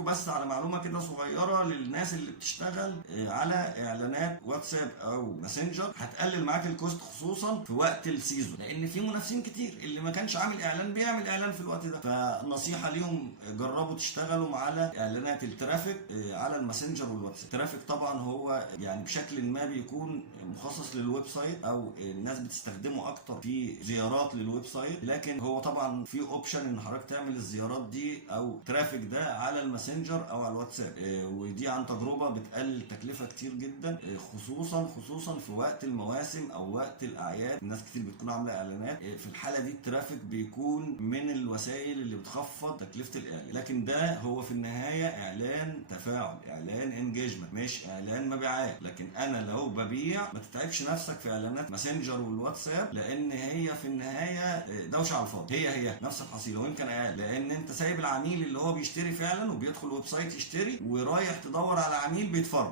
لكم بس على معلومه كده صغيره للناس اللي بتشتغل على اعلانات واتساب او ماسنجر، هتقلل معاك الكوست خصوصا في وقت السيزون، لان في منافسين كتير اللي ما كانش عامل اعلان بيعمل اعلان في الوقت ده. فنصيحه ليهم جربوا تشتغلوا على اعلانات الترافيك على الماسنجر والواتساب. الترافيك طبعا هو يعني بشكل ما بيكون مخصص للويب سايت او الناس بتستخدمه اكتر في زيارات للويب سايت، لكن هو طبعا في اوبشن ان حضرتك تعمل الزيارات دي او الترافيك ده على الماسنجر او على الواتساب، ودي عن تجربه بتقلل تكلفه كتير جدا، خصوصا في وقت المواسم او وقت الاعياد. الناس كتير بتكون عامله اعلانات، في الحاله دي الترافيك بيكون من الوسائل اللي بتخفض تكلفه الاعلان. لكن ده هو في النهايه اعلان تفاعل، اعلان انجيجمنت، مش اعلان مبيعات. لكن انا لو ببيع ما تتعبش نفسك في اعلانات ماسنجر والواتساب، لان هي في النهايه دوشه على الفاضي، هي نفس الحصيله ويمكن اقل، لان انت سايب العميل اللي هو بيشتري فعلا وبيدخل ويب سايت يشتري، ورايح تدور على عميل بيتفرج.